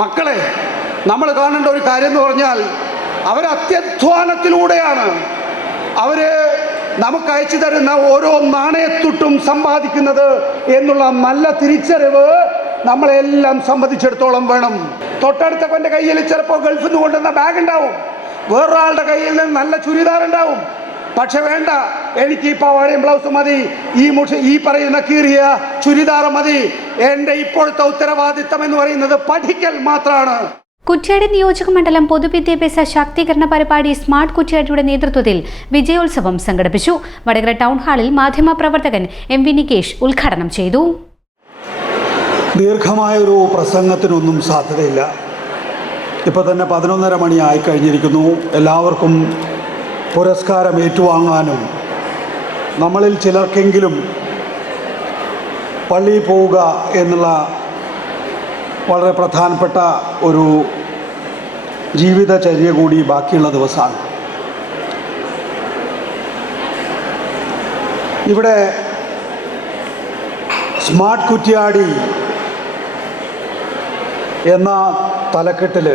മക്കളെ, നമ്മൾ കാണേണ്ട ഒരു കാര്യം എന്ന് പറഞ്ഞാൽ അവർ അത്യധ്വാനത്തിലൂടെയാണ് അവർ നമുക്ക് അയച്ചു തരുന്ന ഓരോ നാണയത്തുട്ടും സമ്പാദിക്കുന്നത് എന്നുള്ള നല്ല തിരിച്ചറിവ് നമ്മളെല്ലാം സംബന്ധിച്ചിടത്തോളം വേണം. തൊട്ടടുത്തവൻ്റെ കയ്യിൽ ചിലപ്പോൾ ഗൾഫിൽ നിന്ന് കൊണ്ടുവന്ന ബാഗ് ഉണ്ടാവും, വേറൊരാളുടെ കയ്യിൽ നിന്ന് നല്ല ചുരിദാർ ഉണ്ടാവും. പക്ഷെ വേണ്ട, എനിക്ക് ഈ പാവാടയും ബ്ലൗസ് മതി, ഈ പറയുന്ന കീറിയ ചുരിദാർ മതി. എൻ്റെ ഇപ്പോഴത്തെ ഉത്തരവാദിത്തം എന്ന് പറയുന്നത് പഠിക്കൽ മാത്രമാണ്. കുറ്റ്യാടി നിയോജക മണ്ഡലം പൊതുവിദ്യാഭ്യാസ ശാക്തീകരണ പരിപാടി സ്മാർട്ട് കുറ്റ്യാടിയുടെ നേതൃത്വത്തിൽ വിജയോത്സവം സംഘടിപ്പിച്ചു. വടകര ടൗൺ ഹാളിൽ മാധ്യമപ്രവർത്തകൻ എം വി നികേഷ് ഉദ്ഘാടനം ചെയ്തു. ദീർഘമായൊരു പ്രസംഗത്തിനൊന്നും സാധ്യതയില്ല. ഇപ്പോൾ തന്നെ 11:30 മണിയായി കഴിഞ്ഞിരിക്കുന്നു. എല്ലാവർക്കും പുരസ്കാരം ഏറ്റുവാങ്ങാനും നമ്മളിൽ ചിലർക്കെങ്കിലും പള്ളിയിൽ പോവുക എന്നുള്ള വളരെ പ്രധാനപ്പെട്ട ഒരു ജീവിതചര്യ കൂടി ബാക്കിയുള്ള ദിവസമാണ്. ഇവിടെ സ്മാർട്ട് കുറ്റ്യാടി എന്ന തലക്കെട്ടിൽ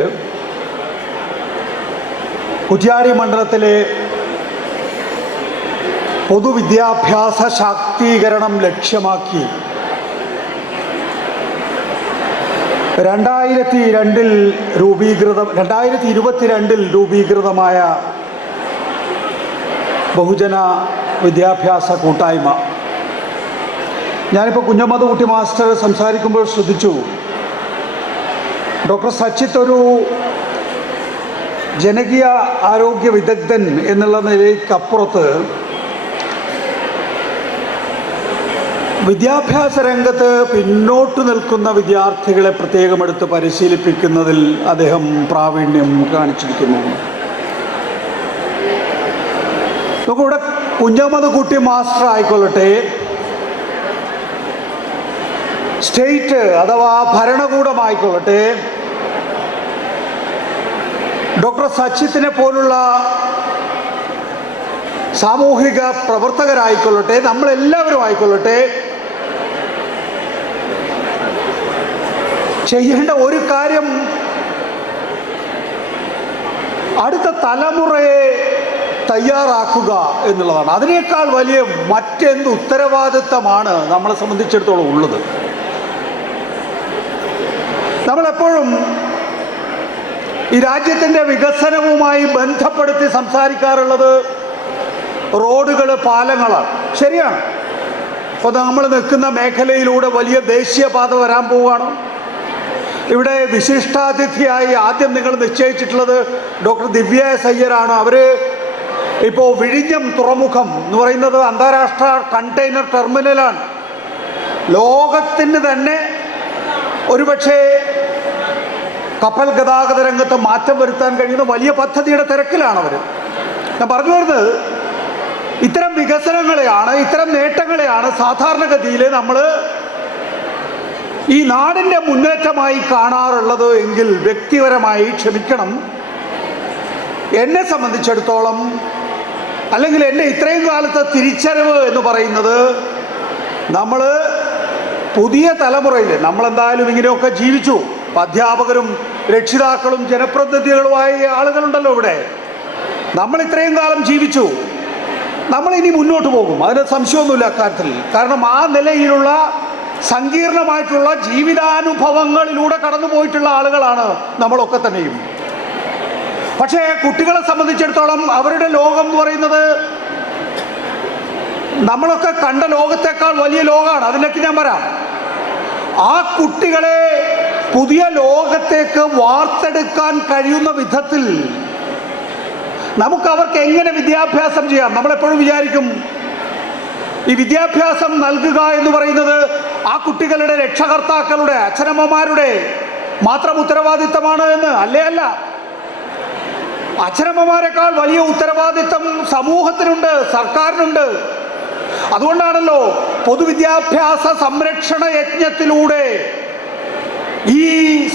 കുറ്റ്യാടി മണ്ഡലത്തിലെ പൊതുവിദ്യാഭ്യാസ ശാക്തീകരണം ലക്ഷ്യമാക്കി 2022 രൂപീകൃതമായ ബഹുജന വിദ്യാഭ്യാസ കൂട്ടായ്മ. ഞാനിപ്പോൾ കുഞ്ഞമ്മദ് മാസ്റ്റർ സംസാരിക്കുമ്പോൾ ശ്രദ്ധിച്ചു, ഡോക്ടർ സച്ചിത്ത് ഒരു ജനകീയ ആരോഗ്യ വിദഗ്ധൻ എന്നുള്ള നിലയ്ക്കപ്പുറത്ത് വിദ്യാഭ്യാസ രംഗത്ത് പിന്നോട്ട് നിൽക്കുന്ന വിദ്യാർത്ഥികളെ പ്രത്യേകം എടുത്ത് പരിശീലിപ്പിക്കുന്നതിൽ അദ്ദേഹം പ്രാവീണ്യം കാണിച്ചിരിക്കുന്നു. നമുക്കിവിടെ കുഞ്ഞമ്മദ് മാസ്റ്റർ ആയിക്കൊള്ളട്ടെ, സ്റ്റേറ്റ് അഥവാ ഭരണകൂടമായിക്കൊള്ളട്ടെ, ഡോക്ടർ സച്ചിത്തിനെ പോലുള്ള സാമൂഹിക പ്രവർത്തകരായിക്കൊള്ളട്ടെ, നമ്മളെല്ലാവരും ആയിക്കൊള്ളട്ടെ, ചെയ്യേണ്ട ഒരു കാര്യം അടുത്ത തലമുറയെ തയ്യാറാക്കുക എന്നുള്ളതാണ്. അതിനേക്കാൾ വലിയ മറ്റെന്ത് ഉത്തരവാദിത്തമാണ് നമ്മളെ സംബന്ധിച്ചിടത്തോളം ഉള്ളത്? നമ്മളെപ്പോഴും ഈ രാജ്യത്തിൻ്റെ വികസനവുമായി ബന്ധപ്പെടുത്തി സംസാരിക്കാറുള്ളത് റോഡുകൾ, പാലങ്ങളാണ്. ശരിയാണ്. അപ്പോൾ നമ്മൾ നിൽക്കുന്ന മേഖലയിലൂടെ വലിയ ദേശീയപാത വരാൻ പോവുകയാണ്. ഇവിടെ വിശിഷ്ടാതിഥിയായി ആദ്യം നിങ്ങൾ നിശ്ചയിച്ചിട്ടുള്ളത് ഡോക്ടർ ദിവ്യ എസ് അയ്യരാണ്. അവർ ഇപ്പോൾ വിഴിഞ്ഞം തുറമുഖം എന്ന് പറയുന്നത് അന്താരാഷ്ട്ര കണ്ടെയ്നർ ടെർമിനലാണ്. ലോകത്തിന് തന്നെ ഒരുപക്ഷെ കപ്പൽ ഗതാഗത രംഗത്ത് മാറ്റം വരുത്താൻ കഴിയുന്ന വലിയ പദ്ധതിയുടെ തിരക്കിലാണ് അവർ. ഞാൻ പറഞ്ഞു വരുന്നത്, ഇത്തരം വികസനങ്ങളെയാണ്, ഇത്തരം നേട്ടങ്ങളെയാണ് സാധാരണഗതിയിൽ നമ്മൾ ഈ നാടിൻ്റെ മുന്നേറ്റമായി കാണാറുള്ളത് എങ്കിൽ വ്യക്തിപരമായി ക്ഷമിക്കണം, എന്നെ സംബന്ധിച്ചിടത്തോളം അല്ലെങ്കിൽ എൻ്റെ ഇത്രയും കാലത്തെ തിരിച്ചറിവ് എന്ന് പറയുന്നത്, നമ്മൾ പുതിയ തലമുറയിൽ നമ്മളെന്തായാലും ഇങ്ങനെയൊക്കെ ജീവിച്ചു. അധ്യാപകരും രക്ഷിതാക്കളും ജനപ്രതിനിധികളുമായ ആളുകളുണ്ടല്ലോ ഇവിടെ. നമ്മൾ ഇത്രയും കാലം ജീവിച്ചു, നമ്മളിനി മുന്നോട്ട് പോകും, അതിന് സംശയമൊന്നുമില്ല അക്കാര്യത്തിൽ. കാരണം ആ നിലയിലുള്ള സങ്കീർണമായിട്ടുള്ള ജീവിതാനുഭവങ്ങളിലൂടെ കടന്നു പോയിട്ടുള്ള ആളുകളാണ് നമ്മളൊക്കെ തന്നെയും. പക്ഷേ കുട്ടികളെ സംബന്ധിച്ചിടത്തോളം അവരുടെ ലോകം എന്ന് പറയുന്നത് നമ്മളൊക്കെ കണ്ട ലോകത്തേക്കാൾ വലിയ ലോകമാണ്. അതിലേക്ക് ഞാൻ വരാം. ആ കുട്ടികളെ പുതിയ ലോകത്തേക്ക് വാർത്തെടുക്കാൻ കഴിയുന്ന വിധത്തിൽ നമുക്ക് അവർക്ക് എങ്ങനെ വിദ്യാഭ്യാസം ചെയ്യാം? നമ്മളെപ്പോഴും വിചാരിക്കും ഈ വിദ്യാഭ്യാസം നൽകുക എന്ന് പറയുന്നത് ആ കുട്ടികളുടെ രക്ഷകർത്താക്കളുടെ, അച്ഛനമ്മമാരുടെ മാത്രം ഉത്തരവാദിത്തമാണ് എന്ന്. അല്ല, അച്ഛനമ്മമാരെക്കാൾ വലിയ ഉത്തരവാദിത്തം സമൂഹത്തിനുണ്ട്, സർക്കാരിനുണ്ട്. അതുകൊണ്ടാണല്ലോ പൊതുവിദ്യാഭ്യാസ സംരക്ഷണ യജ്ഞത്തിലൂടെ ഈ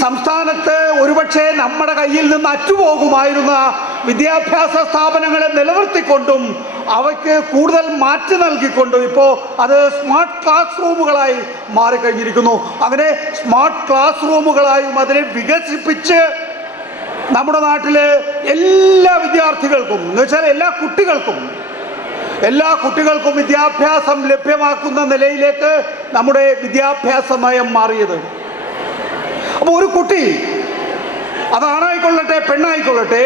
സംസ്ഥാനത്ത് ഒരുപക്ഷെ നമ്മുടെ കയ്യിൽ നിന്ന് അറ്റുപോകുമായിരുന്ന വിദ്യാഭ്യാസ സ്ഥാപനങ്ങളെ നിലനിർത്തിക്കൊണ്ടും അവയ്ക്ക് കൂടുതൽ മാറ്റി നൽകിക്കൊണ്ട് ഇപ്പോൾ അത് സ്മാർട്ട് ക്ലാസ് റൂമുകളായി മാറിക്കഴിഞ്ഞിരിക്കുന്നു. അങ്ങനെ സ്മാർട്ട് ക്ലാസ് റൂമുകളായും അതിനെ വികസിപ്പിച്ച് നമ്മുടെ നാട്ടിലെ എല്ലാ വിദ്യാർത്ഥികൾക്കും എന്ന് വെച്ചാൽ എല്ലാ കുട്ടികൾക്കും വിദ്യാഭ്യാസം ലഭ്യമാക്കുന്ന നിലയിലേക്ക് നമ്മുടെ വിദ്യാഭ്യാസ നയം മാറിയത്. അപ്പോൾ ഒരു കുട്ടി, അതാണായിക്കൊള്ളട്ടെ പെണ്ണായിക്കൊള്ളട്ടെ,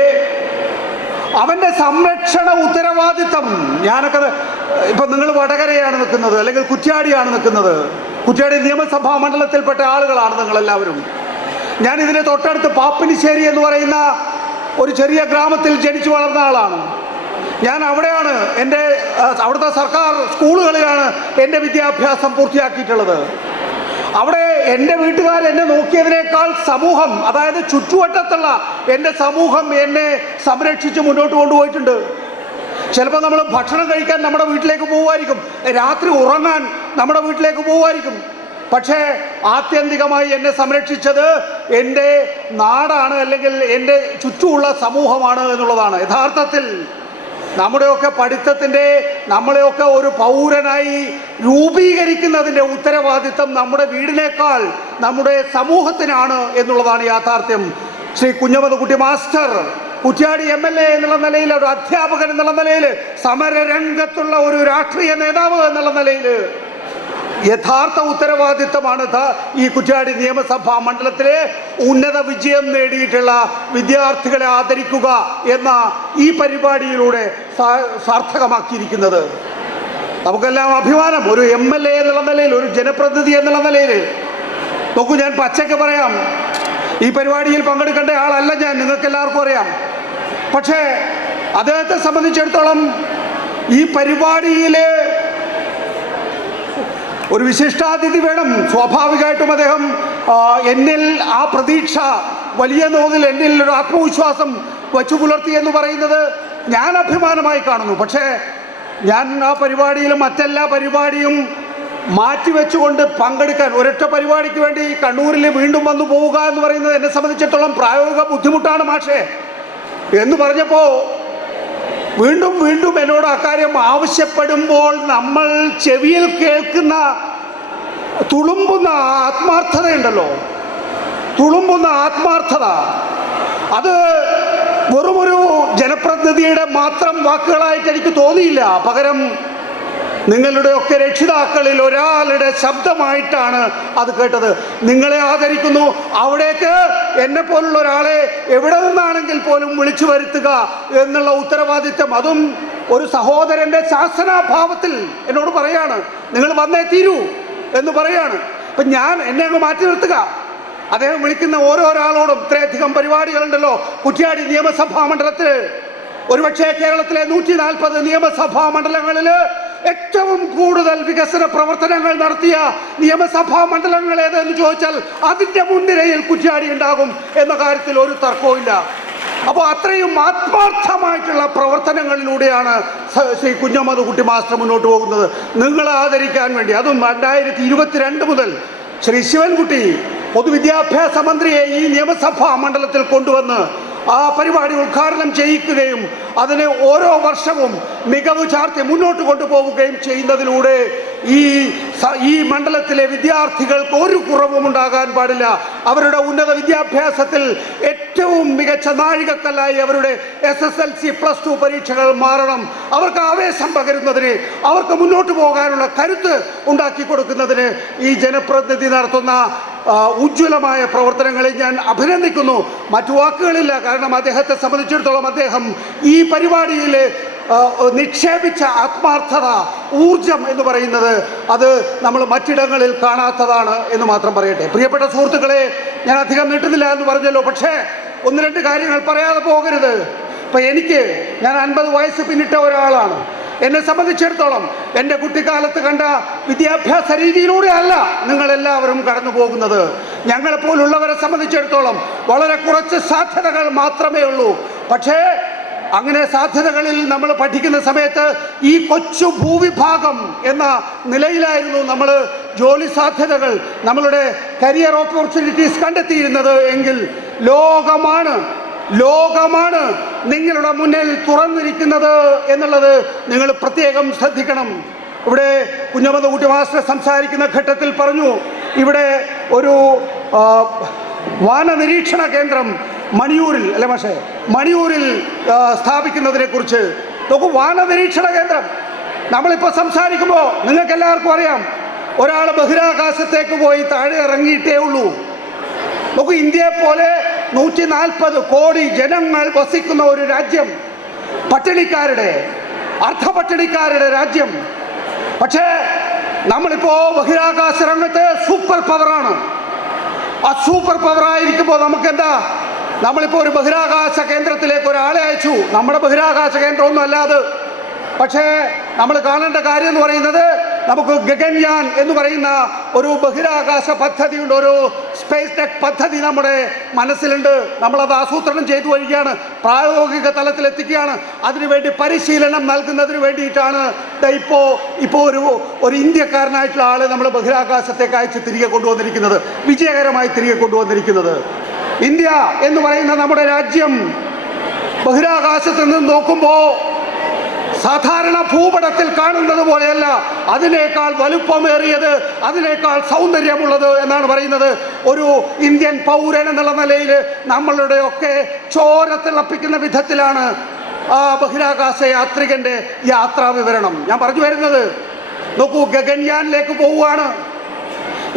അവൻ്റെ സംരക്ഷണ ഉത്തരവാദിത്തം, ഞാനൊക്കെ ഇപ്പം നിങ്ങൾ വടകരയാണ് നിൽക്കുന്നത്, അല്ലെങ്കിൽ കുറ്റ്യാടിയാണ് നിൽക്കുന്നത്, കുറ്റ്യാടി നിയമസഭാ മണ്ഡലത്തിൽപ്പെട്ട ആളുകളാണ് നിങ്ങളെല്ലാവരും. ഞാൻ ഇതിന് തൊട്ടടുത്ത് പാപ്പിനിശ്ശേരി എന്ന് പറയുന്ന ഒരു ചെറിയ ഗ്രാമത്തിൽ ജനിച്ചു വളർന്ന ആളാണ്. ഞാൻ അവിടെയാണ് അവിടുത്തെ സർക്കാർ സ്കൂളുകളിലാണ് എൻ്റെ വിദ്യാഭ്യാസം പൂർത്തിയാക്കിയിട്ടുള്ളത്. അവിടെ എൻ്റെ വീട്ടുകാർ എന്നെ നോക്കിയതിനേക്കാൾ സമൂഹം, അതായത് ചുറ്റുവട്ടത്തുള്ള എൻ്റെ സമൂഹം എന്നെ സംരക്ഷിച്ച് മുന്നോട്ട് കൊണ്ടുപോയിട്ടുണ്ട്. ചിലപ്പോൾ നമ്മൾ ഭക്ഷണം കഴിക്കാൻ നമ്മുടെ വീട്ടിലേക്ക് പോകുമായിരിക്കും, രാത്രി ഉറങ്ങാൻ നമ്മുടെ വീട്ടിലേക്ക് പോകുമായിരിക്കും. പക്ഷേ ആത്യന്തികമായി എന്നെ സംരക്ഷിച്ചത് എൻ്റെ നാടാണ്, അല്ലെങ്കിൽ എൻ്റെ ചുറ്റുമുള്ള സമൂഹമാണ് എന്നുള്ളതാണ്. യഥാർത്ഥത്തിൽ നമ്മുടെയൊക്കെ പഠിത്തത്തിൻ്റെ, നമ്മളെയൊക്കെ ഒരു പൗരനായി രൂപീകരിക്കുന്നതിൻ്റെ ഉത്തരവാദിത്തം നമ്മുടെ വീടിനേക്കാൾ നമ്മുടെ സമൂഹത്തിനാണ് എന്നുള്ളതാണ് യാഥാർത്ഥ്യം. ശ്രീ കുഞ്ഞമ്മദ് മാസ്റ്റർ കുറ്റ്യാടി MLA എന്നുള്ള നിലയിൽ, ഒരു അധ്യാപകൻ എന്നുള്ള നിലയിൽ, സമരരംഗത്തുള്ള ഒരു രാഷ്ട്രീയ നേതാവ് എന്നുള്ള നിലയിൽ യഥാർത്ഥ ഉത്തരവാദിത്തമാണ് ഈ കുറ്റ്യാടി നിയമസഭാ മണ്ഡലത്തിലെ ഉന്നത വിജയം നേടിയിട്ടുള്ള വിദ്യാർത്ഥികളെ ആദരിക്കുക എന്ന ഈ പരിപാടിയിലൂടെ സാർത്ഥകമാക്കിയിരിക്കുന്നത്. നമുക്കെല്ലാം അഭിമാനം, ഒരു MLA എന്നുള്ള നിലയിൽ, ഒരു ജനപ്രതിനിധി എന്നുള്ള നിലയിൽ. നോക്കൂ, ഞാൻ പച്ചയ്ക്ക് പറയാം, ഈ പരിപാടിയിൽ പങ്കെടുക്കേണ്ട ആളല്ല ഞാൻ, നിങ്ങൾക്ക് എല്ലാവർക്കും അറിയാം. പക്ഷേ അദ്ദേഹത്തെ സംബന്ധിച്ചിടത്തോളം ഈ പരിപാടിയിൽ ഒരു വിശിഷ്ടാതിഥി വേണം. സ്വാഭാവികമായിട്ടും അദ്ദേഹം എന്നിൽ ആ പ്രതീക്ഷ, വലിയ തോതിൽ എന്നിൽ ഒരു ആത്മവിശ്വാസം വച്ചു പുലർത്തി എന്ന് പറയുന്നത് ഞാൻ അഭിമാനമായി കാണുന്നു. പക്ഷേ ഞാൻ ആ പരിപാടിയിലും മറ്റെല്ലാ പരിപാടിയും മാറ്റിവെച്ചുകൊണ്ട് പങ്കെടുക്കാൻ, ഒരൊറ്റ പരിപാടിക്ക് വേണ്ടി കണ്ണൂരിൽ വീണ്ടും വന്നു പോവുക എന്ന് പറയുന്നത് എന്നെ സംബന്ധിച്ചിടത്തോളം പ്രായോഗിക ബുദ്ധിമുട്ടാണ് മാഷേ എന്ന് പറഞ്ഞപ്പോൾ വീണ്ടും വീണ്ടും എന്നോട് അക്കാര്യം ആവശ്യപ്പെടുമ്പോൾ നമ്മൾ ചെവിയിൽ കേൾക്കുന്ന തുളുമ്പുന്ന ആത്മാർത്ഥതയുണ്ടല്ലോ, തുളുമ്പുന്ന ആത്മാർത്ഥത, അത് വെറുമൊരു ജനപ്രതിനിധിയുടെ മാത്രം വാക്കുകളായിട്ട് എനിക്ക് തോന്നിയില്ല. പകരം നിങ്ങളുടെയൊക്കെ രക്ഷിതാക്കളിൽ ഒരാളുടെ ശബ്ദമായിട്ടാണ് അത് കേട്ടത്. നിങ്ങളെ ആദരിക്കുന്നു, അവിടേക്ക് എന്നെ പോലുള്ള ഒരാളെ എവിടെ നിന്നാണെങ്കിൽ പോലും വിളിച്ചു വരുത്തുക എന്നുള്ള ഉത്തരവാദിത്വം, അതും ഒരു സഹോദരൻ്റെ ശാസനാഭാവത്തിൽ എന്നോട് പറയാണ്, നിങ്ങൾ വന്നേ തീരൂ എന്ന് പറയാണ്. അപ്പം ഞാൻ എന്നെ അങ്ങ് മാറ്റി നിർത്തുക. അദ്ദേഹം വിളിക്കുന്ന ഓരോരാളോടും, ഇത്രയധികം പരിപാടികളുണ്ടല്ലോ കുറ്റ്യാടി നിയമസഭാ മണ്ഡലത്തിൽ. ഒരുപക്ഷെ കേരളത്തിലെ 140 നിയമസഭാ മണ്ഡലങ്ങളിൽ ഏറ്റവും കൂടുതൽ വികസന പ്രവർത്തനങ്ങൾ നടത്തിയ നിയമസഭാ മണ്ഡലങ്ങൾ ഏതെന്ന് ചോദിച്ചാൽ അതിൻ്റെ മുൻനിരയിൽ കുറ്റ്യാടി ഉണ്ടാകും എന്ന കാര്യത്തിൽ ഒരു തർക്കവുമില്ല. അപ്പോൾ അത്രയും ആത്മാർത്ഥമായിട്ടുള്ള പ്രവർത്തനങ്ങളിലൂടെയാണ് ശ്രീ കുഞ്ഞമ്മദ് മാസ്റ്റർ മുന്നോട്ട് പോകുന്നത്. നിങ്ങളെ ആദരിക്കാൻ വേണ്ടി, അതും 2022 മുതൽ ശ്രീ ശിവൻകുട്ടി പൊതുവിദ്യാഭ്യാസ മന്ത്രിയെ ഈ നിയമസഭാ മണ്ഡലത്തിൽ കൊണ്ടുവന്ന് ആ പരിപാടി ഉദ്ഘാടനം ചെയ്യിക്കുകയും അതിന് ഓരോ വർഷവും മികവ് ചാർത്തി മുന്നോട്ട് കൊണ്ടുപോവുകയും ചെയ്യുന്നതിലൂടെ ഈ മണ്ഡലത്തിലെ വിദ്യാർത്ഥികൾക്ക് ഒരു കുറവും ഉണ്ടാകാൻ പാടില്ല. അവരുടെ ഉന്നത വിദ്യാഭ്യാസത്തിൽ ഏറ്റവും മികച്ച നാഴികക്കല്ലായി അവരുടെ SSLC +2 പരീക്ഷകൾ മാറണം. അവർക്ക് ആവേശം പകരുന്നതിന്, അവർക്ക് മുന്നോട്ട് പോകാനുള്ള കരുത്ത് ഉണ്ടാക്കി കൊടുക്കുന്നതിന് ഈ ജനപ്രതിനിധി നടത്തുന്ന ഉജ്ജ്വലമായ പ്രവർത്തനങ്ങളെ ഞാൻ അഭിനന്ദിക്കുന്നു. മറ്റു വാക്കുകളില്ല. കാരണം അദ്ദേഹത്തെ സംബന്ധിച്ചിടത്തോളം അദ്ദേഹം ഈ പരിപാടിയിൽ നിക്ഷേപിച്ച ആത്മാർത്ഥത, ഊർജം എന്ന് പറയുന്നത് അത് നമ്മൾ മറ്റിടങ്ങളിൽ കാണാത്തതാണ് എന്ന് മാത്രം പറയട്ടെ. പ്രിയപ്പെട്ട സുഹൃത്തുക്കളെ, ഞാൻ അധികം നീട്ടുന്നില്ല എന്ന് പറഞ്ഞല്ലോ, പക്ഷേ 1-2 കാര്യങ്ങൾ പറയാതെ പോകരുത്. ഇപ്പം ഞാൻ 50 വയസ്സ് പിന്നിട്ട ഒരാളാണ്. എന്നെ സംബന്ധിച്ചിടത്തോളം എൻ്റെ കുട്ടിക്കാലത്ത് കണ്ട വിദ്യാഭ്യാസ രീതിയിലൂടെ അല്ല നിങ്ങളെല്ലാവരും കടന്നു പോകുന്നത്. ഞങ്ങളെപ്പോലുള്ളവരെ സംബന്ധിച്ചിടത്തോളം വളരെ കുറച്ച് സാധ്യതകൾ മാത്രമേ ഉള്ളൂ. പക്ഷേ അങ്ങനെ സാധ്യതകളിൽ നമ്മൾ പഠിക്കുന്ന സമയത്ത് ഈ കൊച്ചു ഭൂവിഭാഗം എന്ന നിലയിലായിരുന്നു നമ്മൾ ജോലി സാധ്യതകൾ, നമ്മളുടെ കരിയർ ഓപ്പർച്യൂണിറ്റീസ് കണ്ടെത്തിയിരുന്നത് എങ്കിൽ ലോകമാണ് നിങ്ങളുടെ മുന്നിൽ തുറന്നിരിക്കുന്നത് എന്നുള്ളത് നിങ്ങൾ പ്രത്യേകം ശ്രദ്ധിക്കണം. ഇവിടെ കുഞ്ഞമ്മദ് മാസ്റ്റർ സംസാരിക്കുന്ന ഘട്ടത്തിൽ പറഞ്ഞു, ഇവിടെ ഒരു വാനനിരീക്ഷണ കേന്ദ്രം മണിയൂരിൽ അല്ലെ മാഷേ, മണിയൂരിൽ സ്ഥാപിക്കുന്നതിനെ കുറിച്ച് നോക്കൂ. വാനനിരീക്ഷണ കേന്ദ്രം നമ്മളിപ്പോൾ സംസാരിക്കുമ്പോൾ നിങ്ങൾക്ക് എല്ലാവർക്കും അറിയാം, ഒരാൾ ബഹിരാകാശത്തേക്ക് പോയി താഴെ ഇറങ്ങിയിട്ടേ ഉള്ളൂ. നോക്കൂ, ഇന്ത്യയെ പോലെ 140 കോടി ജനങ്ങൾ വസിക്കുന്ന ഒരു രാജ്യം, പട്ടിണിക്കാരുടെ അർദ്ധപട്ടിണിക്കാരുടെ രാജ്യം. പക്ഷേ നമ്മളിപ്പോൾ ബഹിരാകാശ രംഗത്ത് സൂപ്പർ പവറാണ്. ആ സൂപ്പർ പവറായിരിക്കുമ്പോൾ നമുക്കെന്താ, നമ്മളിപ്പോൾ ഒരു ബഹിരാകാശ കേന്ദ്രത്തിലേക്ക് ഒരാളെ അയച്ചു. നമ്മുടെ ബഹിരാകാശ കേന്ദ്രമൊന്നും അല്ലാതെ. പക്ഷേ നമ്മൾ കാണേണ്ട കാര്യം എന്ന് പറയുന്നത്, നമുക്ക് ഗഗൻയാൻ എന്ന് പറയുന്ന ഒരു ബഹിരാകാശ പദ്ധതിയുണ്ട്, ഒരു സ്പേസ് ടെക് പദ്ധതി നമ്മുടെ മനസ്സിലുണ്ട്. നമ്മളത് ആസൂത്രണം ചെയ്തു വരികയാണ്, പ്രായോഗിക തലത്തിലെത്തിക്കുകയാണ്. അതിനുവേണ്ടി പരിശീലനം നൽകുന്നതിന് വേണ്ടിയിട്ടാണ് ഇപ്പോൾ ഒരു ഇന്ത്യക്കാരനായിട്ടുള്ള ആളെ നമ്മൾ ബഹിരാകാശത്തേക്ക് അയച്ച് തിരികെ കൊണ്ടുവന്നിരിക്കുന്നത്, വിജയകരമായി തിരികെ കൊണ്ടുവന്നിരിക്കുന്നത്. ഇന്ത്യ എന്ന് പറയുന്ന നമ്മുടെ രാജ്യം ബഹിരാകാശത്ത് നിന്ന് നോക്കുമ്പോൾ സാധാരണ ഭൂപടത്തിൽ കാണുന്നത് പോലെയല്ല, അതിനേക്കാൾ വലുപ്പമേറിയത്, അതിനേക്കാൾ സൗന്ദര്യമുള്ളത് എന്നാണ് പറയുന്നത്. ഒരു ഇന്ത്യൻ പൗരൻ എന്നുള്ള നിലയിൽ നമ്മളുടെയൊക്കെ ചോര തിളപ്പിക്കുന്ന വിധത്തിലാണ് ആ ബഹിരാകാശ യാത്രികന്റെ യാത്രാ വിവരണം. ഞാൻ പറഞ്ഞു വരുന്നത്, നോക്കൂ, ഗഗൻയാനിലേക്ക് പോവുകയാണ്.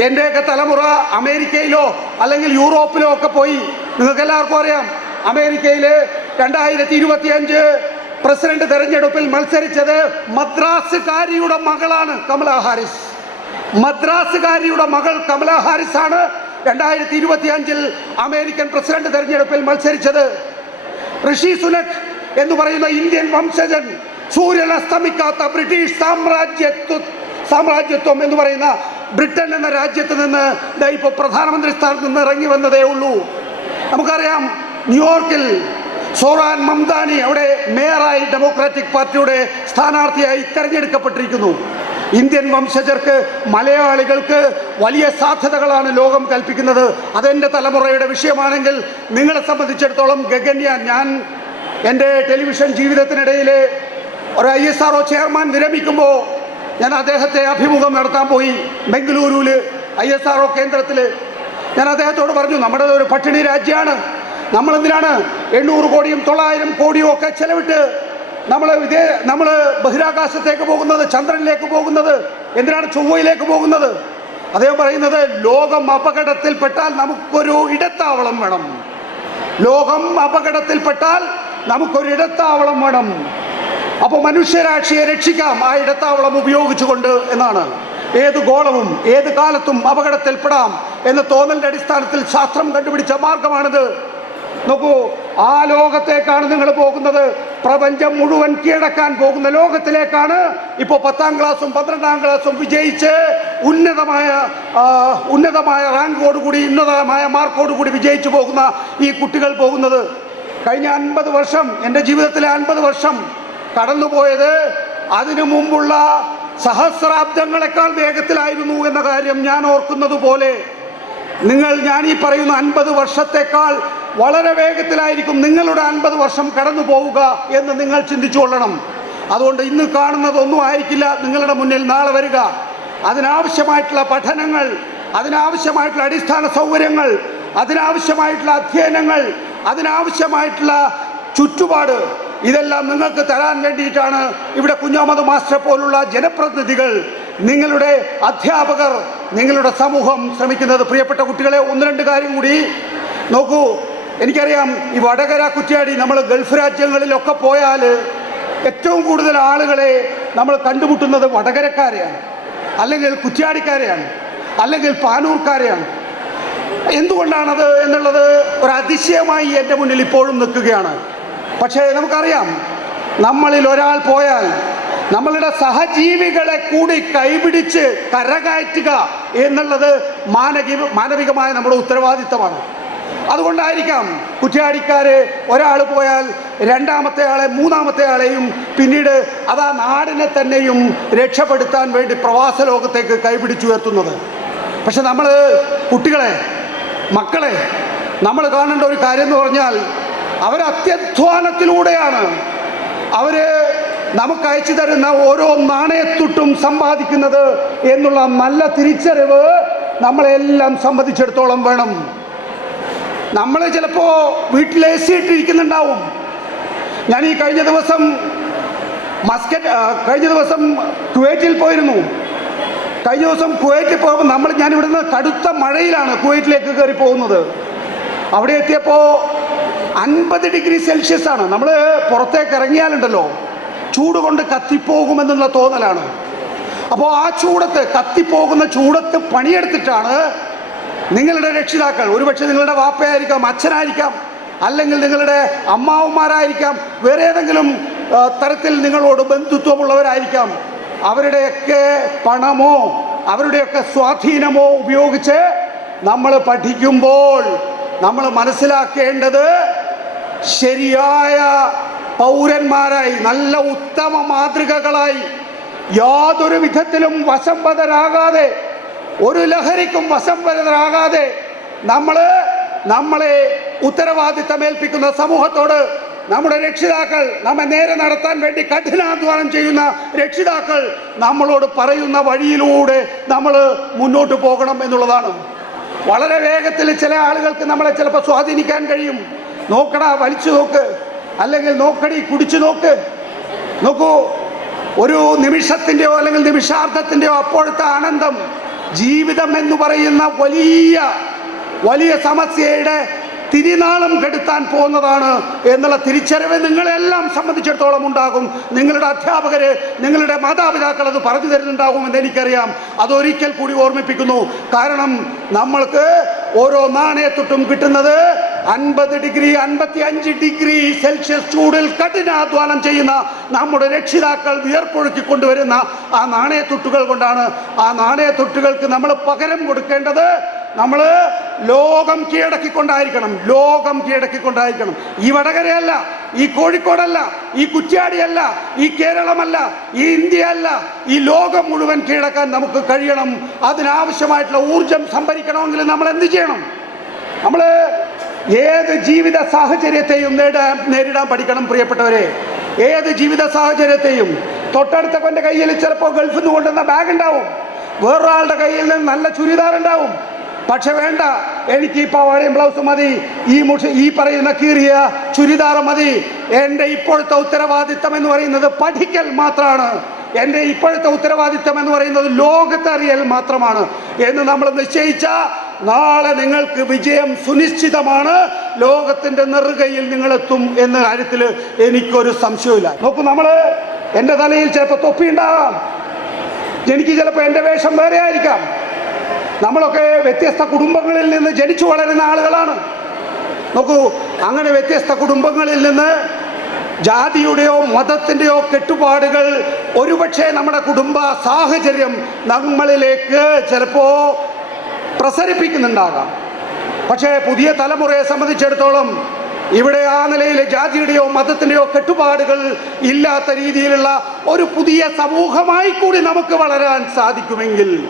എൻ്റെയൊക്കെ തലമുറ അമേരിക്കയിലോ അല്ലെങ്കിൽ യൂറോപ്പിലോ ഒക്കെ പോയി. നിങ്ങൾക്ക് എല്ലാവർക്കും അറിയാം, അമേരിക്കയിൽ 2025 പ്രസിഡന്റ് തെരഞ്ഞെടുപ്പിൽ മത്സരിച്ചത് മദ്രാസുകാരിയുടെ മകളാണ് കമലാ ഹാരിസ്. മദ്രാസുകാരിയുടെ മകൾ കമലാ ഹാരിസ് ആണ് 2025 അമേരിക്കൻ പ്രസിഡന്റ് തെരഞ്ഞെടുപ്പിൽ മത്സരിച്ചത്. ഋഷി സുനക് എന്ന് പറയുന്ന ഇന്ത്യൻ വംശജൻ, സൂര്യൻ അസ്തമിക്കാത്ത ബ്രിട്ടീഷ് സാമ്രാജ്യത്വം എന്ന് പറയുന്ന ബ്രിട്ടൻ എന്ന രാജ്യത്ത് നിന്ന് ഇപ്പോൾ പ്രധാനമന്ത്രി സ്ഥാനത്ത് നിന്ന് ഇറങ്ങി വന്നതേ ഉള്ളൂ. നമുക്കറിയാം, ന്യൂയോർക്കിൽ സോറാൻ മംദാനി അവിടെ മേയറായി ഡെമോക്രാറ്റിക് പാർട്ടിയുടെ സ്ഥാനാർത്ഥിയായി തെരഞ്ഞെടുക്കപ്പെട്ടിരിക്കുന്നു. ഇന്ത്യൻ വംശജർക്ക്, മലയാളികൾക്ക് വലിയ സാധ്യതകളാണ് ലോകം കൽപ്പിക്കുന്നത്. അതെൻ്റെ തലമുറയുടെ വിഷയമാണെങ്കിൽ നിങ്ങളെ സംബന്ധിച്ചിടത്തോളം ഗഗൻയാൻ, ഞാൻ എൻ്റെ ടെലിവിഷൻ ജീവിതത്തിനിടയിൽ ഒരു ISRO ചെയർമാൻ വിരമിക്കുമ്പോൾ ഞാൻ അദ്ദേഹത്തെ അഭിമുഖം നടത്താൻ പോയി. ബംഗളൂരുവിൽ ISRO കേന്ദ്രത്തിൽ ഞാൻ അദ്ദേഹത്തോട് പറഞ്ഞു, നമ്മുടെ ഒരു പട്ടിണി രാജ്യമാണ്, നമ്മളെന്തിനാണ് 800 കോടിയും 900 കോടിയും ഒക്കെ ചെലവിട്ട് നമ്മൾ ബഹിരാകാശത്തേക്ക് പോകുന്നത്, ചന്ദ്രനിലേക്ക് പോകുന്നത്, എന്തിനാണ് ചൊവ്വയിലേക്ക് പോകുന്നത്? അദ്ദേഹം പറയുന്നത്, ലോകം അപകടത്തിൽപ്പെട്ടാൽ നമുക്കൊരു ഇടത്താവളം വേണം. ലോകം അപകടത്തിൽപ്പെട്ടാൽ നമുക്കൊരു ഇടത്താവളം വേണം. അപ്പോൾ മനുഷ്യരാശിയെ രക്ഷിക്കാം ആ ഇടത്താവളം ഉപയോഗിച്ചുകൊണ്ട് എന്നാണ്. ഏത് ഗോളവും ഏത് കാലത്തും അപകടത്തിൽപ്പെടാം എന്ന തോന്നലിൻ്റെ അടിസ്ഥാനത്തിൽ ശാസ്ത്രം കണ്ടുപിടിച്ച മാർഗമാണിത്. നോക്കൂ, ആ ലോകത്തേക്കാണ് നിങ്ങൾ പോകുന്നത്. പ്രപഞ്ചം മുഴുവൻ കീഴടക്കാൻ പോകുന്ന ലോകത്തിലേക്കാണ് ഇപ്പോൾ 10ാം ക്ലാസ്സും 12ാം ക്ലാസ്സും വിജയിച്ച് ഉന്നതമായ റാങ്കോടുകൂടി, ഉന്നതമായ മാർക്കോടുകൂടി വിജയിച്ചു പോകുന്ന ഈ കുട്ടികൾ പോകുന്നത്. കഴിഞ്ഞ 50 വർഷം, എൻ്റെ ജീവിതത്തിലെ 50 വർഷം കടന്നുപോയത് അതിനു മുമ്പുള്ള സഹസ്രാബ്ദങ്ങളെക്കാൾ വേഗത്തിലായിരുന്നു എന്ന കാര്യം ഞാൻ ഓർക്കുന്നത് പോലെ ഞാൻ ഈ പറയുന്ന 50 വർഷത്തേക്കാൾ വളരെ വേഗത്തിലായിരിക്കും നിങ്ങളുടെ 50 വർഷം കടന്നു പോവുക എന്ന് നിങ്ങൾ ചിന്തിച്ചു കൊള്ളണം. അതുകൊണ്ട് ഇന്ന് കാണുന്നതൊന്നും ആയിരിക്കില്ല നിങ്ങളുടെ മുന്നിൽ നാളെ വരിക. അതിനാവശ്യമായിട്ടുള്ള പഠനങ്ങൾ, അതിനാവശ്യമായിട്ടുള്ള അടിസ്ഥാന സൗകര്യങ്ങൾ, അതിനാവശ്യമായിട്ടുള്ള അധ്യയനങ്ങൾ, അതിനാവശ്യമായിട്ടുള്ള ചുറ്റുപാട്, ഇതെല്ലാം നിങ്ങൾക്ക് തരാൻ വേണ്ടിയിട്ടാണ് ഇവിടെ കുഞ്ഞമ്മദ് മാസ്റ്റർ പോലുള്ള ജനപ്രതിനിധികൾ, നിങ്ങളുടെ അധ്യാപകർ, നിങ്ങളുടെ സമൂഹം ശ്രമിക്കുന്നത്. പ്രിയപ്പെട്ട കുട്ടികളെ, 1-2 കാര്യം കൂടി നോക്കൂ. എനിക്കറിയാം, ഈ വടകര, കുറ്റ്യാടി, നമ്മൾ ഗൾഫ് രാജ്യങ്ങളിലൊക്കെ പോയാൽ ഏറ്റവും കൂടുതൽ ആളുകളെ നമ്മൾ കണ്ടുമുട്ടുന്നത് വടകരക്കാരെയാണ്, അല്ലെങ്കിൽ കുറ്റ്യാടിക്കാരെയാണ്, അല്ലെങ്കിൽ പാനൂർക്കാരെയാണ്. എന്തുകൊണ്ടാണത് എന്നുള്ളത് ഒരു അതിശയമായി എൻ്റെ മുന്നിൽ ഇപ്പോഴും നിൽക്കുകയാണ്. പക്ഷേ നമുക്കറിയാം, നമ്മളിൽ ഒരാൾ പോയാൽ നമ്മളുടെ സഹജീവികളെ കൂടി കൈപിടിച്ച് കരകയറ്റുക എന്നുള്ളത് മാനവികമായ നമ്മുടെ ഉത്തരവാദിത്തമാണ്. അതുകൊണ്ടായിരിക്കാം കുറ്റ്യാടിക്കാർ ഒരാൾ പോയാൽ രണ്ടാമത്തെ ആളെ, മൂന്നാമത്തെ ആളെയും, പിന്നീട് അതാ നാടിനെ തന്നെയും രക്ഷപ്പെടുത്താൻ വേണ്ടി പ്രവാസ ലോകത്തേക്ക് കൈപിടിച്ചുയർത്തുന്നത്. പക്ഷെ നമ്മൾ കുട്ടികളെ, മക്കളെ, നമ്മൾ കാണേണ്ട ഒരു കാര്യം എന്ന് പറഞ്ഞാൽ, അവരത്യധ്വാനത്തിലൂടെയാണ് അവര് നമുക്ക് അയച്ചു തരുന്ന ഓരോ നാണയത്തുട്ടും സമ്പാദിക്കുന്നത് എന്നുള്ള നല്ല തിരിച്ചറിവ് നമ്മളെല്ലാം സംബന്ധിച്ചിടത്തോളം വേണം. നമ്മൾ ചിലപ്പോൾ വീട്ടിൽ AC ഇട്ടിരിക്കുന്നുണ്ടാവും. ഞാൻ ഈ കഴിഞ്ഞ ദിവസം കുവൈറ്റിൽ പോയിരുന്നു. കഴിഞ്ഞ ദിവസം കുവൈറ്റിൽ പോകുമ്പോൾ ഞാൻ ഇവിടുന്ന് കടുത്ത മഴയിലാണ് കുവൈറ്റിലേക്ക് കയറി പോകുന്നത്. അവിടെ എത്തിയപ്പോൾ 50 ഡിഗ്രി സെൽഷ്യസ് ആണ്. നമ്മൾ പുറത്തേക്ക് ഇറങ്ങിയാലുണ്ടല്ലോ ചൂട് കൊണ്ട് കത്തിപ്പോകുമെന്നുള്ള തോന്നലാണ്. അപ്പോൾ ആ ചൂടത്ത്, കത്തിപ്പോകുന്ന ചൂടത്ത് പണിയെടുത്തിട്ടാണ് നിങ്ങളുടെ രക്ഷിതാക്കൾ, ഒരുപക്ഷെ നിങ്ങളുടെ വാപ്പയായിരിക്കാം, അച്ഛനായിരിക്കാം, അല്ലെങ്കിൽ നിങ്ങളുടെ അമ്മാവന്മാരായിരിക്കാം, വേറെ ഏതെങ്കിലും തരത്തിൽ നിങ്ങളോട് ബന്ധുത്വമുള്ളവരായിരിക്കാം, അവരുടെയൊക്കെ പണമോ അവരുടെയൊക്കെ സ്വാധീനമോ ഉപയോഗിച്ച് നമ്മൾ പഠിക്കുമ്പോൾ നമ്മൾ മനസ്സിലാക്കേണ്ടത് ശരിയായ പൗരന്മാരായി, നല്ല ഉത്തമ മാതൃകകളായി, യാതൊരു വിധത്തിലും വശംവദരാകാതെ, ഒരു ലഹരിക്കും വശംവദരാകാതെ നമ്മളെ ഉത്തരവാദിത്തമേൽപ്പിക്കുന്ന സമൂഹത്തോട് നമ്മുടെ രക്ഷിതാക്കൾ, നമ്മെ നേരെ നടത്താൻ വേണ്ടി കഠിനാധ്വാനം ചെയ്യുന്ന രക്ഷിതാക്കൾ നമ്മളോട് പറയുന്ന വഴിയിലൂടെ നമ്മൾ മുന്നോട്ട് പോകണം എന്നുള്ളതാണ്. വളരെ വേഗത്തിൽ ചില ആളുകൾക്ക് നമ്മളെ ചിലപ്പോൾ സ്വാധീനിക്കാൻ കഴിയും. നോക്കടാ, വലിച്ചു നോക്ക്, അല്ലെങ്കിൽ നോക്കടി, കുടിച്ചു നോക്ക്. നോക്കൂ, ഒരു നിമിഷത്തിൻ്റെയോ അല്ലെങ്കിൽ നിമിഷാർദ്ധത്തിൻ്റെയോ അപ്പോഴത്തെ ആനന്ദം ജീവിതം എന്ന് പറയുന്ന വലിയ സമസ്യയുടെ തിരിനാളം കെടുത്താൻ പോകുന്നതാണ് എന്നുള്ള തിരിച്ചറിവ് നിങ്ങളെല്ലാം സംബന്ധിച്ചിടത്തോളം ഉണ്ടാകും. നിങ്ങളുടെ അധ്യാപകര്, നിങ്ങളുടെ മാതാപിതാക്കൾ അത് പറഞ്ഞു തരുന്നുണ്ടാകുമെന്ന് എനിക്കറിയാം. അതൊരിക്കൽ കൂടി ഓർമ്മിപ്പിക്കുന്നു. കാരണം നമ്മൾക്ക് ഓരോ നാണയത്തൊട്ടും കിട്ടുന്നത് 50 ഡിഗ്രി 55 ഡിഗ്രി സെൽഷ്യസ് ചൂടിൽ കഠിനാധ്വാനം ചെയ്യുന്ന നമ്മുടെ രക്ഷിതാക്കൾ വിയർപ്പൊഴുക്കി കൊണ്ടുവരുന്ന ആ നാണയത്തൊട്ടുകൾ കൊണ്ടാണ്. ആ നാണയത്തൊട്ടുകൾക്ക് നമ്മൾ പകരം കൊടുക്കേണ്ടത് നമ്മൾ ലോകം കീഴടക്കിക്കൊണ്ടായിരിക്കണം. ഈ വടകരയല്ല, ഈ കോഴിക്കോടല്ല, ഈ കുറ്റ്യാടിയല്ല, ഈ കേരളമല്ല, ഈ ഇന്ത്യയല്ല, ഈ ലോകം മുഴുവൻ കീഴടക്കാൻ നമുക്ക് കഴിയണം. അതിനാവശ്യമായിട്ടുള്ള ഊർജം സംഭരിക്കണമെങ്കിൽ നമ്മൾ എന്ത് ചെയ്യണം? നമ്മൾ ഏത് ജീവിത സാഹചര്യത്തെയും നേരിടാൻ പഠിക്കണം പ്രിയപ്പെട്ടവരെ. ഏത് ജീവിത സാഹചര്യത്തെയും. തൊട്ടടുത്തവൻ്റെ കയ്യിൽ ചിലപ്പോൾ ഗൾഫിൽ നിന്ന് കൊണ്ടുവന്ന ബാഗ് ഉണ്ടാവും, വേറൊരാളുടെ കയ്യിൽ നിന്ന് നല്ല ചുരിദാർ ഉണ്ടാവും. പക്ഷെ വേണ്ട, എനിക്ക് ഈ പാവാടയും ബ്ലൗസും മതി, ഈ പറയുന്ന കീറിയ ചുരിദാർ മതി. എൻ്റെ ഇപ്പോഴത്തെ ഉത്തരവാദിത്തം എന്ന് പറയുന്നത് പഠിക്കൽ മാത്രമാണ്. എൻ്റെ ഇപ്പോഴത്തെ ഉത്തരവാദിത്തം എന്ന് പറയുന്നത് ലോകത്തെ അറിയൽ മാത്രമാണ് എന്ന് നമ്മൾ നിശ്ചയിച്ചാൽ നാളെ നിങ്ങൾക്ക് വിജയം സുനിശ്ചിതമാണ്. ലോകത്തിൻ്റെ നെറുകയിൽ നിങ്ങളെത്തും എന്ന കാര്യത്തിൽ എനിക്കൊരു സംശയമില്ല. നോക്കൂ, എൻ്റെ തലയിൽ ചിലപ്പോൾ തൊപ്പി ഉണ്ടാകാം, എനിക്ക് ചിലപ്പോൾ എൻ്റെ വേഷം വേറെ ആയിരിക്കാം. നമ്മളൊക്കെ വ്യത്യസ്ത കുടുംബങ്ങളിൽ നിന്ന് ജനിച്ചു വളരുന്ന ആളുകളാണ്. നോക്കൂ, അങ്ങനെ വ്യത്യസ്ത കുടുംബങ്ങളിൽ നിന്ന് ജാതിയുടെയോ മതത്തിൻ്റെയോ കെട്ടുപാടുകൾ ഒരുപക്ഷെ നമ്മുടെ കുടുംബ സാഹചര്യം നമ്മളിലേക്ക് ചിലപ്പോൾ പ്രസരിപ്പിക്കുന്നുണ്ടാകാം. പക്ഷേ പുതിയ തലമുറയെ സംബന്ധിച്ചിടത്തോളം ഇവിടെ ആ നിലയിൽ ജാതിയുടെയോ മതത്തിൻ്റെയോ കെട്ടുപാടുകൾ ഇല്ലാത്ത രീതിയിലുള്ള ഒരു പുതിയ സമൂഹമായി കൂടി നമുക്ക് വളരാൻ സാധിക്കുമെങ്കിൽ,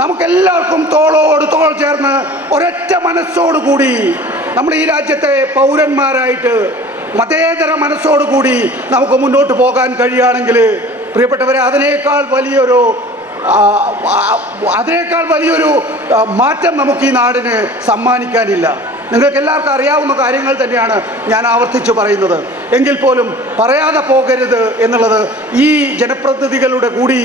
നമുക്കെല്ലാവർക്കും തോളോട് തോൾ ചേർന്ന് ഒരൊറ്റ മനസ്സോടുകൂടി നമ്മൾ ഈ രാജ്യത്തെ പൗരന്മാരായിട്ട് മതേതര മനസ്സോടുകൂടി നമുക്ക് മുന്നോട്ട് പോകാൻ കഴിയുകയാണെങ്കിൽ പ്രിയപ്പെട്ടവരെ, അതിനേക്കാൾ വലിയൊരു മാറ്റം നമുക്ക് ഈ നാടിന് സമ്മാനിക്കാനില്ല. നിങ്ങൾക്ക് എല്ലാവർക്കും അറിയാവുന്ന കാര്യങ്ങൾ തന്നെയാണ് ഞാൻ ആവർത്തിച്ച് പറയുന്നത്. എങ്കിൽ പോലും പറയാതെ പോകരുത് എന്നുള്ളത് ഈ ജനപ്രതിനിധികളുടെ കൂടി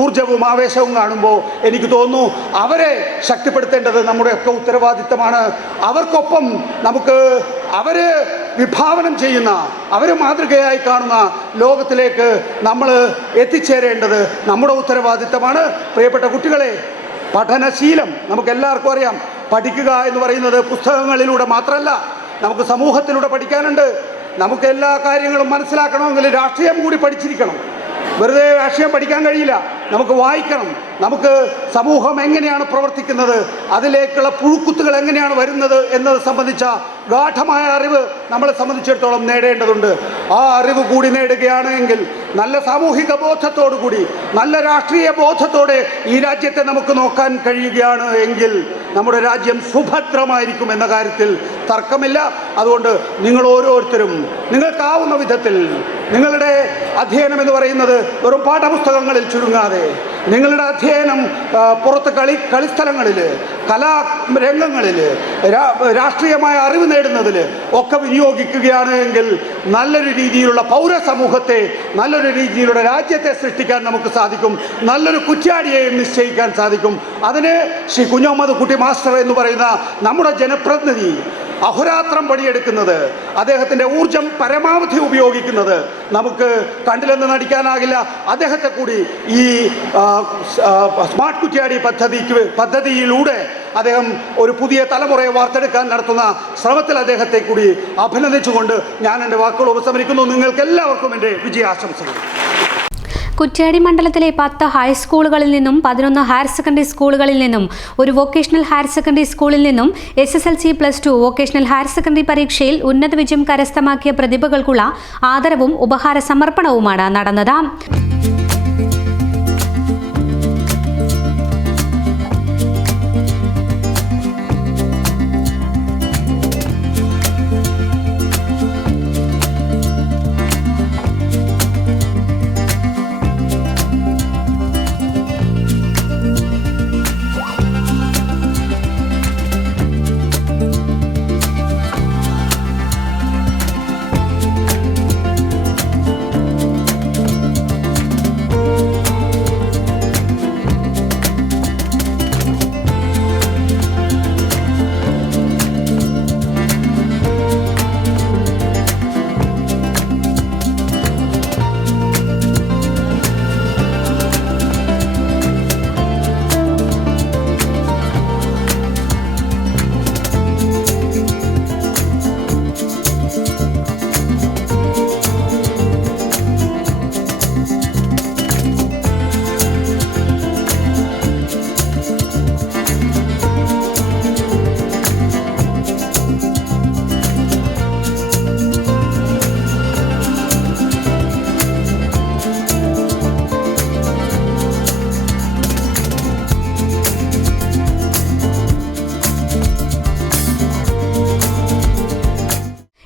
ഊർജവും ആവേശവും കാണുമ്പോൾ എനിക്ക് തോന്നുന്നു അവരെ ശക്തിപ്പെടുത്തേണ്ടത് നമ്മുടെയൊക്കെ ഉത്തരവാദിത്തമാണ്. അവർക്കൊപ്പം നമുക്ക് വിഭാവനം ചെയ്യുന്ന, മാതൃകയായി കാണുന്ന ലോകത്തിലേക്ക് നമ്മൾ എത്തിച്ചേരേണ്ടത് നമ്മുടെ ഉത്തരവാദിത്തമാണ്. പ്രിയപ്പെട്ട കുട്ടികളെ, പഠനശീലം നമുക്കെല്ലാവർക്കും അറിയാം. പഠിക്കുക എന്ന് പറയുന്നത് പുസ്തകങ്ങളിലൂടെ മാത്രമല്ല, നമുക്ക് സമൂഹത്തിലൂടെ പഠിക്കാനുണ്ട്. നമുക്ക് എല്ലാ കാര്യങ്ങളും മനസ്സിലാക്കണമെങ്കിൽ രാഷ്ട്രീയം കൂടി പഠിച്ചിരിക്കണം. വെറുതെ രാഷ്ട്രീയം പഠിക്കാൻ കഴിയില്ല, നമുക്ക് വായിക്കണം. നമുക്ക് സമൂഹം എങ്ങനെയാണ് പ്രവർത്തിക്കുന്നത്, അതിലേക്കുള്ള പുഴുക്കുത്തുകൾ എങ്ങനെയാണ് വരുന്നത് എന്നത് സംബന്ധിച്ച ഗാഠമായ അറിവ് നമ്മളെ സംബന്ധിച്ചിടത്തോളം നേടേണ്ടതുണ്ട്. ആ അറിവ് കൂടി നേടുകയാണ് എങ്കിൽ, നല്ല സാമൂഹിക ബോധത്തോടു കൂടി, നല്ല രാഷ്ട്രീയ ബോധത്തോടെ ഈ രാജ്യത്തെ നമുക്ക് നോക്കാൻ കഴിയുകയാണ് എങ്കിൽ നമ്മുടെ രാജ്യം സുഭദ്രമായിരിക്കും എന്ന കാര്യത്തിൽ തർക്കമില്ല. അതുകൊണ്ട് നിങ്ങൾ ഓരോരുത്തരും നിങ്ങൾക്കാവുന്ന വിധത്തിൽ നിങ്ങളുടെ അധ്യയനം എന്ന് പറയുന്നത് വെറും പാഠപുസ്തകങ്ങളിൽ ചുരുങ്ങാതെ നിങ്ങളുടെ അധ്യയനം പുറത്ത് കളിസ്ഥലങ്ങളിൽ, കലാരംഗങ്ങളിൽ, രാഷ്ട്രീയമായ അറിവ് നേടുന്നതിൽ ഒക്കെ വിനിയോഗിക്കുകയാണ് എങ്കിൽ നല്ലൊരു രീതിയിലുള്ള പൗരസമൂഹത്തെ, നല്ലൊരു രീതിയിലുള്ള രാജ്യത്തെ സൃഷ്ടിക്കാൻ നമുക്ക് സാധിക്കും. നല്ലൊരു കുറ്റ്യാടിയെയും നിശ്ചയിക്കാൻ സാധിക്കും. അതിന് ശ്രീ കുഞ്ഞഹമ്മദ് കുട്ടി മാസ്റ്റർ എന്ന് പറയുന്ന നമ്മുടെ ജനപ്രതിനിധി അഹോരാത്രം പണിയെടുക്കുന്നത്, അദ്ദേഹത്തിൻ്റെ ഊർജം പരമാവധി ഉപയോഗിക്കുന്നത് നമുക്ക് കണ്ടില്ലെന്ന് നടിക്കാനാകില്ല. അദ്ദേഹത്തെ കൂടി ഈ സ്മാർട്ട് കുറ്റ്യാടി പദ്ധതിയിലൂടെ അദ്ദേഹം ഒരു പുതിയ തലമുറയെ വാർത്തെടുക്കാൻ നടത്തുന്ന ശ്രമത്തിൽ അദ്ദേഹത്തെ കൂടി അഭിനന്ദിച്ചുകൊണ്ട് ഞാൻ എൻ്റെ വാക്കുകൾ ഉപസംഹരിക്കുന്നു. നിങ്ങൾക്ക് എല്ലാവർക്കും എൻ്റെ വിജയാശംസകൾ. കുറ്റ്യാടി മണ്ഡലത്തിലെ 10 ഹൈസ്കൂളുകളിൽ നിന്നും 11 ഹയർ സെക്കൻഡറി സ്കൂളുകളിൽ നിന്നും ഒരു വൊക്കേഷണൽ ഹയർ സെക്കൻഡറി സ്കൂളിൽ നിന്നും SSLC+2 വൊക്കേഷണൽ ഹയർ സെക്കൻഡറി പരീക്ഷയിൽ ഉന്നത വിജയം കരസ്ഥമാക്കിയ പ്രതിഭകൾക്കുള്ള ആദരവും ഉപഹാര സമർപ്പണവുമാണ് നടന്നത്.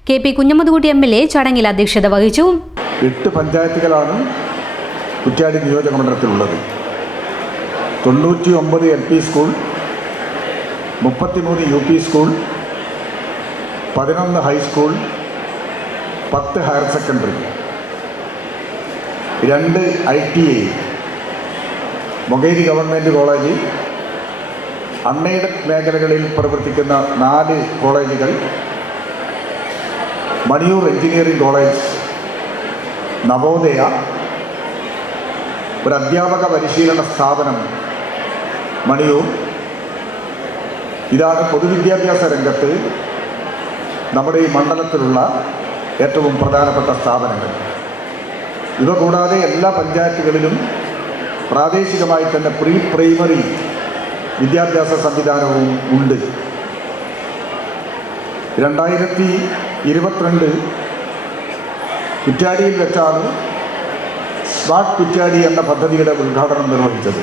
KP കുഞ്ഞമ്മദ്കുട്ടി MLA ചടങ്ങിൽ അധ്യക്ഷത വഹിച്ചു. 8 പഞ്ചായത്തുകളാണ് കുറ്റ്യാടി നിയോജക മണ്ഡലത്തിലുള്ളത്. 99 LP school, 33 UP school, 11 high school, 10 higher secondary, 2 ITI, Mokeri government college, unaided മേഖലകളിൽ പ്രവർത്തിക്കുന്ന 4 കോളേജുകൾ, മണിയൂർ എഞ്ചിനീയറിംഗ് കോളേജ്, നവോദയ, ഒരു അധ്യാപക പരിശീലന സ്ഥാപനം മണിയൂർ. ഇതാണ് പൊതുവിദ്യാഭ്യാസ രംഗത്ത് നമ്മുടെ ഈ മണ്ഡലത്തിലുള്ള ഏറ്റവും പ്രധാനപ്പെട്ട സ്ഥാപനങ്ങൾ. ഇവ കൂടാതെ എല്ലാ പഞ്ചായത്തുകളിലും പ്രാദേശികമായി തന്നെ പ്രീ പ്രൈമറി വിദ്യാഭ്യാസ സംവിധാനവും ഉണ്ട്. 2022 കുറ്റ്യാടിയിൽ വെച്ചാണ് സ്മാർട്ട് കുറ്റ്യാടി എന്ന പദ്ധതിയുടെ ഉദ്ഘാടനം നിർവഹിച്ചത്.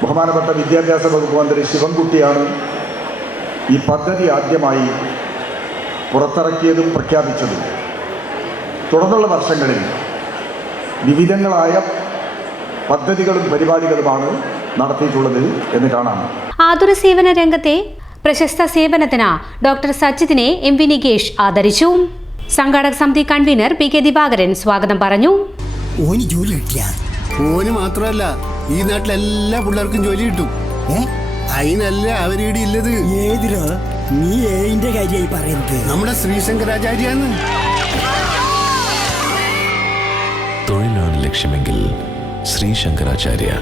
ബഹുമാനപ്പെട്ട വിദ്യാഭ്യാസ വകുപ്പ് മന്ത്രി ശിവൻകുട്ടിയാണ് ഈ പദ്ധതി ആദ്യമായി പുറത്തിറക്കിയതും പ്രഖ്യാപിച്ചതും. തുടർന്നുള്ള വർഷങ്ങളിൽ വിവിധങ്ങളായ പദ്ധതികളും പരിപാടികളുമാണ് നടത്തിയിട്ടുള്ളത് എന്ന് കാണാം. ആതുര സേവന രംഗത്തെ പ്രശസ്ത സേവനത്തിന് ഡോക്ടർ സച്ചിദിനെ MV നികേഷ് ആദരിച്ചു. സംഘാടക സമിതി കൺവീനർ PK ദിവാകരൻ സ്വാഗതം പറഞ്ഞു. ഓന് ജോലി കിട്ടിയ ഓന് മാത്രമല്ല ഈ നാട്ടിലെല്ലാ പിള്ളേർക്കും ജോലി കിട്ടും. അതിനല്ല അവരീടെ ഇല്ലത്. ഏതിരോ നീ ഏതിന്റെ കാര്യമായി പറയുന്നത്? നമ്മുടെ ശ്രീശങ്കരാചാര്യാണ്. തൊഴിലാണ് ലക്ഷ്യമെങ്കിൽ ശ്രീശങ്കരാചാര്യ.